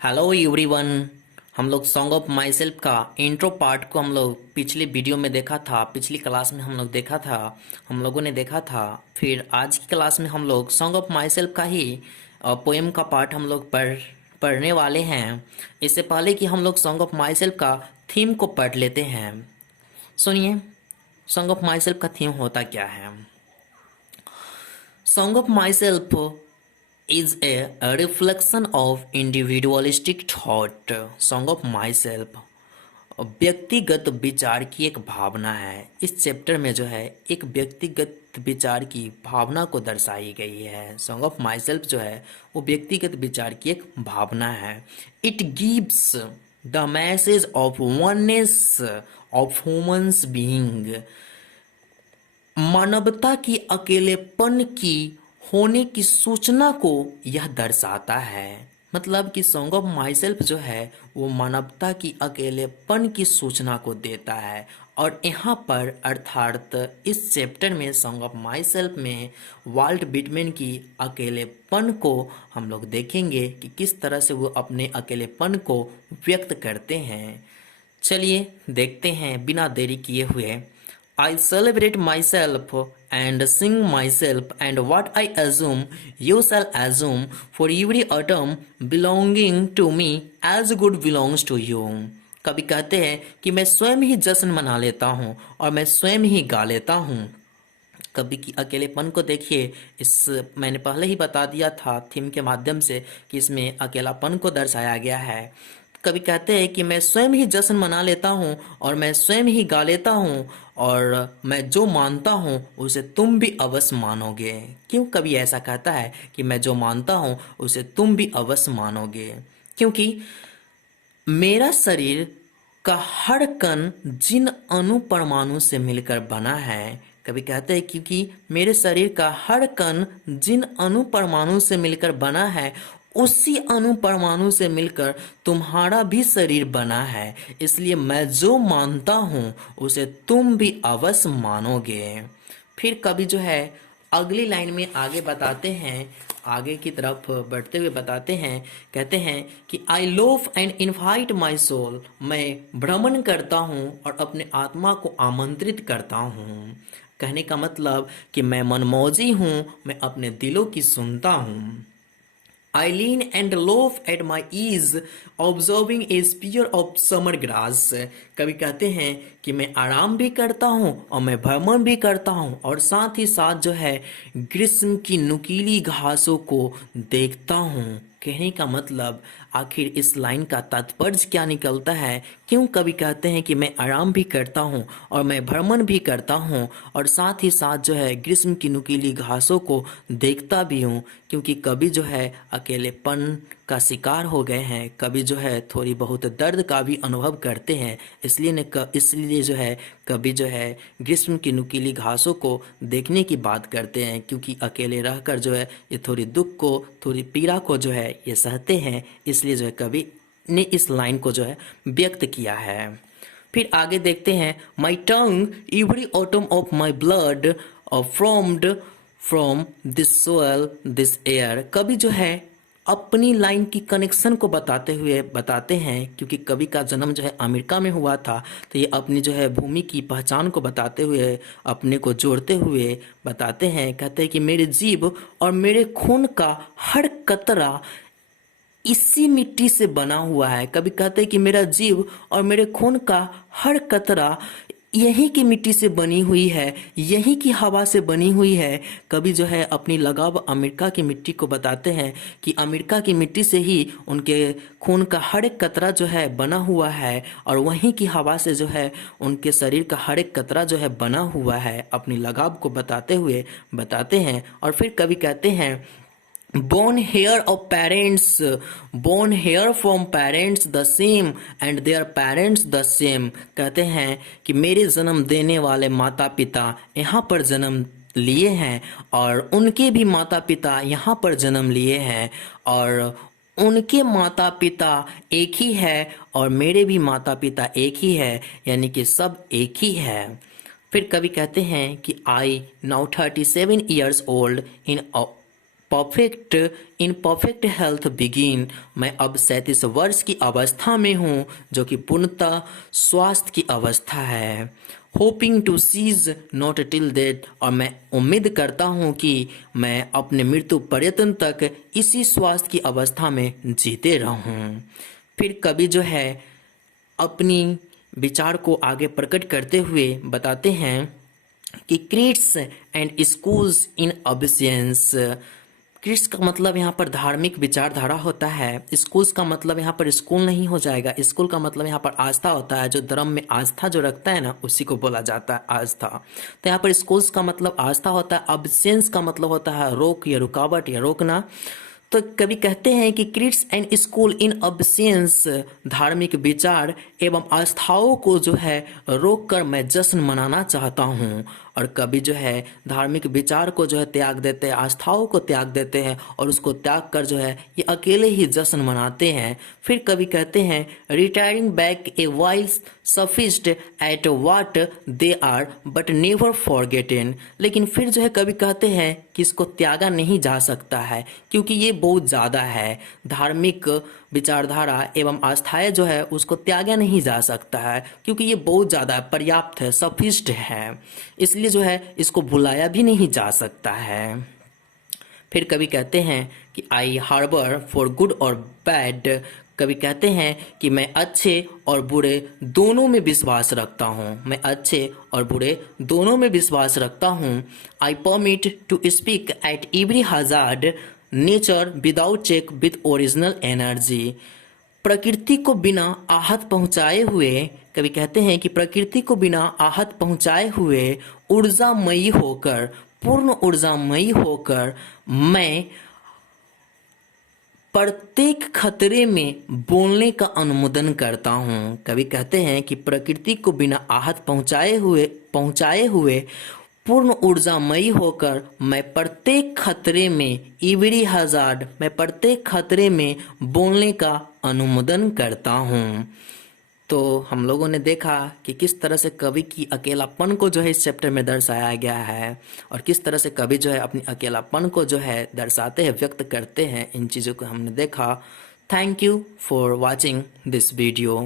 Hello everyone. हम लोग song of my self का इंट्रो पार्ट को हम लोग पिछले वीडियो में देखा था, पिछली क्लास में हम लोग देखा था, हम लोगों ने देखा था। फिर आज की क्लास में हम लोग सॉन्ग ऑफ माई सेल्फ का ही पोएम का पार्ट हम लोग पढ़ने वाले हैं। इससे पहले कि हम लोग सॉन्ग ऑफ माई सेल्फ का थीम को पढ़ लेते हैं। सुनिए, सॉन्ग ऑफ माई सेल्फ का थीम होता क्या है। Song of my self is a reflection of individualistic thought. Song of myself व्यक्तिगत विचार की एक भावना है। इस चैप्टर में जो है एक व्यक्तिगत विचार की भावना को दर्शाई गई है। सॉन्ग ऑफ माई सेल्फ जो है वो व्यक्तिगत विचार की एक भावना है। It gives the message of oneness of humans being. मानवता की अकेलेपन की होने की सूचना को यह दर्शाता है। मतलब कि सॉन्ग ऑफ माई सेल्फ जो है वो मानवता की अकेलेपन की सूचना को देता है। और यहाँ पर अर्थात इस चैप्टर में सॉन्ग ऑफ माई सेल्फ में वाल्ट विटमैन की अकेलेपन को हम लोग देखेंगे कि किस तरह से वो अपने अकेलेपन को व्यक्त करते हैं। चलिए देखते हैं बिना देरी किए हुए। I celebrate myself and sing myself, and what I assume you shall assume, for every atom belonging to me as good belongs to you. कभी कहते हैं कि मैं स्वयं ही जश्न मना लेता हूँ और मैं स्वयं ही गा लेता हूँ। कभी की अकेलेपन को देखिए, इस मैंने पहले ही बता दिया था थीम के माध्यम से कि इसमें अकेलापन को दर्शाया गया है। कभी कहते हैं कि मैं स्वयं ही जश्न मना लेता हूँ और मैं स्वयं ही गा लेता हूँ, और मैं जो मानता हूँ उसे तुम भी अवश्य मानोगे। क्यों कभी ऐसा कहता है कि मैं जो मानता हूँ उसे तुम भी अवश्य मानोगे? क्योंकि मेरा शरीर का हर कण जिन अणु परमाणु से मिलकर बना है। कभी कहते हैं क्योंकि मेरे शरीर का हर कण जिन अणु परमाणु से मिलकर बना है, उसी अणु परमाणु से मिलकर तुम्हारा भी शरीर बना है। इसलिए मैं जो मानता हूँ उसे तुम भी अवश्य मानोगे। फिर कभी जो है अगली लाइन में आगे बताते हैं, आगे की तरफ बढ़ते हुए बताते हैं, कहते हैं कि I loaf and invite my soul. मैं भ्रमण करता हूँ और अपने आत्मा को आमंत्रित करता हूँ। कहने का मतलब कि मैं मनमौजी हूँ, मैं अपने दिलों की सुनता हूँ। I lean and loaf at my ease, observing a spear of summer grass. कभी कहते हैं कि मैं आराम भी करता हूँ और मैं भ्रमण भी करता हूँ और साथ ही साथ जो है ग्रीष्म की नुकीली घासों को देखता हूँ। कहने का मतलब आखिर इस लाइन का तात्पर्य क्या निकलता है? क्यों कभी कहते हैं कि मैं आराम भी करता हूँ और मैं भ्रमण भी करता हूँ और साथ ही साथ जो है ग्रीष्म की नुकीली घासों को देखता भी हूँ? क्योंकि कभी जो है अकेलेपन का शिकार हो गए हैं, कभी जो है थोड़ी बहुत दर्द का भी अनुभव करते हैं। इसलिए जो है कभी जो है ग्रीष्म की नुकीली घासों को देखने की बात करते हैं, क्योंकि अकेले रहकर जो है ये थोड़ी दुख को, थोड़ी पीड़ा को जो है ये सहते हैं। इसलिए जो है कवि ने इस लाइन को जो है व्यक्त किया है। फिर आगे देखते हैं, my tongue every atom of my blood formed from this soil this air. कभी जो है अपनी लाइन की कनेक्शन को बताते हुए बताते हैं, क्योंकि कवि का जन्म जो है अमेरिका में हुआ था, तो ये अपनी जो है भूमि की पहचान को बताते हुए, अपने को जोड़ते हुए बताते हैं। कहते हैं कि मेरे जीभ और मेरे खून का हर कतरा इसी मिट्टी से बना हुआ है। कभी कहते हैं कि मेरा जीव और मेरे खून का हर कतरा यहीं की मिट्टी से बनी हुई है, यहीं की हवा से बनी हुई है। कभी जो है अपनी लगाव अमेरिका की मिट्टी को बताते हैं कि अमेरिका की मिट्टी से ही उनके खून का हर एक कतरा जो है बना हुआ है, और वहीं की हवा से जो है उनके शरीर का हर एक कतरा जो है बना हुआ है। अपनी लगाव को बताते हुए बताते हैं। और फिर कभी कहते हैं, born here of parents, born here from parents the same and their parents the same। कहते हैं कि मेरे जन्म देने वाले माता पिता यहाँ पर जन्म लिए हैं और उनके भी माता पिता यहाँ पर जन्म लिए हैं, और उनके माता पिता एक ही है और मेरे भी माता पिता एक ही है, यानी कि सब एक ही है। फिर कभी कहते हैं कि I now 37 years old in perfect in perfect health begin. मैं अब 37 वर्ष की अवस्था में हूँ, जो कि पूर्णतः स्वास्थ्य की अवस्था है। Hoping to cease not till death, और मैं उम्मीद करता हूँ कि मैं अपने मृत्यु पर्यंत तक इसी स्वास्थ्य की अवस्था में जीते रहूँ। फिर कवि जो है अपनी विचार को आगे प्रकट करते हुए बताते हैं कि क्रिट्स एंड स्कूल्स इन अबिसियंस। क्रिट्स का मतलब यहाँ पर धार्मिक विचारधारा होता है। स्कूल्स का मतलब यहाँ पर स्कूल नहीं हो जाएगा। स्कूल का मतलब यहाँ पर आस्था होता है। जो धर्म में आस्था जो रखता है ना, उसी को बोला जाता है आस्था। तो यहाँ पर स्कूल्स का मतलब आस्था होता है। अबिसियंस का मतलब होता है रोक या रुकावट या रोकना। तो कवि कहते हैं कि क्रिट्स एंड स्कूल इन अबिसियंस, धार्मिक विचार एवं आस्थाओं को जो है रोक कर मैं जश्न मनाना चाहता हूँ। और कवि जो है धार्मिक विचार को जो है त्याग देते हैं, आस्थाओं को त्याग देते हैं, और उसको त्याग कर जो है ये अकेले ही जश्न मनाते हैं। फिर कवि कहते हैं retiring back a while sufficed at what they are but never forgotten. लेकिन फिर जो है कवि कहते हैं कि इसको त्यागा नहीं जा सकता है, क्योंकि ये बहुत ज़्यादा है। धार्मिक विचारधारा एवं आस्थाएं जो है उसको त्यागा नहीं जा सकता है, क्योंकि ये बहुत ज़्यादा पर्याप्त है, सफिस्ट है। इसलिए जो है इसको भुलाया भी नहीं जा सकता है। फिर कवि कहते हैं कि आई हार्बर फॉर गुड और बैड। कवि कहते हैं कि मैं अच्छे और बुरे दोनों में विश्वास रखता हूँ। मैं अच्छे और बुरे दोनों में विश्वास रखता हूँ। I permit to speak at every hazard nature without check with original energy. प्रकृति को बिना आहत पहुँचाए हुए, कवि कहते हैं कि प्रकृति को बिना आहत पहुँचाए हुए ऊर्जामयी होकर, पूर्ण ऊर्जामयी होकर मैं प्रत्येक खतरे में बोलने का अनुमोदन करता हूँ। कवि कहते हैं कि प्रकृति को बिना आहत पहुँचाए हुए पूर्ण ऊर्जामयी होकर मैं प्रत्येक खतरे में, एवरी हजार्ड, मैं प्रत्येक खतरे में बोलने का अनुमोदन करता हूँ। तो हम लोगों ने देखा कि किस तरह से कवि की अकेलापन को जो है इस चैप्टर में दर्शाया गया है, और किस तरह से कवि जो है अपनी अकेलापन को जो है दर्शाते हैं, व्यक्त करते हैं। इन चीज़ों को हमने देखा। Thank you for watching this video.